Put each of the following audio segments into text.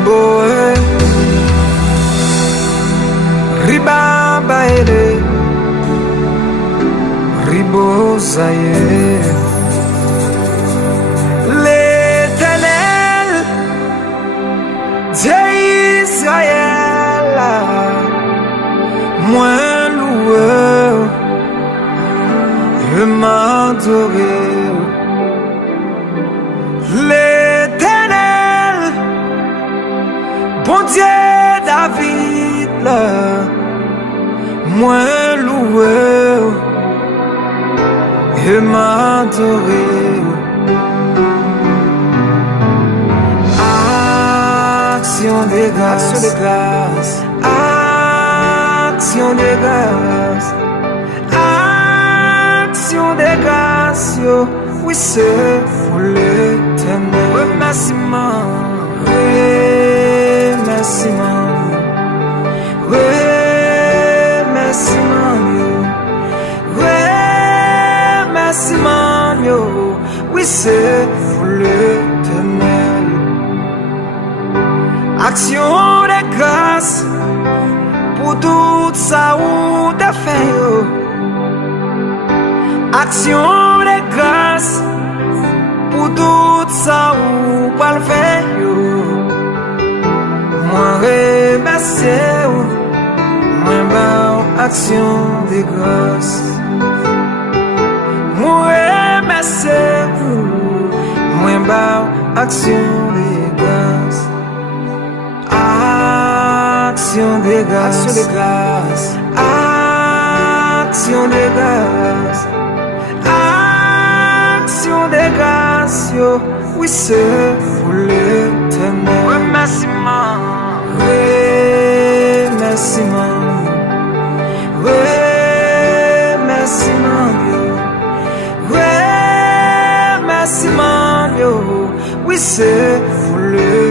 Riboe, ribabaere, ribosaye. L'Éternel, Dieu Israël, moi loué, je m'adorer. L'Éternel, bon Dieu David, là, moi loué, je m'adorer. Action de grâce, action de grâce, action de grâce, oui c'est pour l'Éternel. Remerciement, remerciement, remerciement, oui c'est pour l'Éternel. Action de grâce pour tout ça ou de fait. Action de grâce pour tout ça ou pas le faire. Moi remercier, moi bon action de grâce. Moi remercier, moi bon action de grâce. Action de grâce, action de grâce, action de grâce, oui c'est pour l'Éternel. Remerciement, remerciement, remerciement, remerciement, oui c'est pour l'Éternel.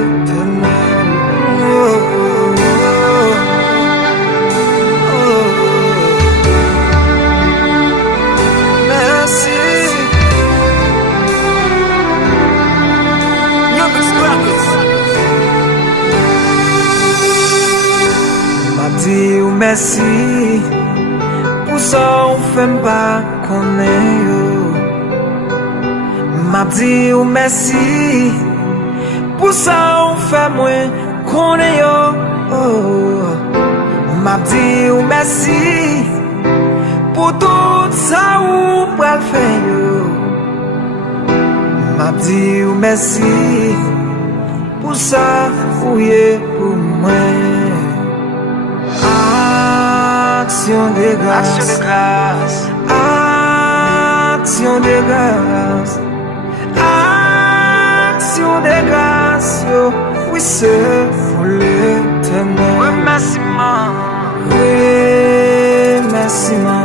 Merci pour ça on fait pas connaître. M'a dit merci pour ça on fait moins connaître. M'a dit merci pour tout ça on peut le faire. M'a dit merci pour ça ou est pour moi. Action de grâce, action de grâce, action de grâce, oui c'est pour l'Éternel. Remerciement, remerciement.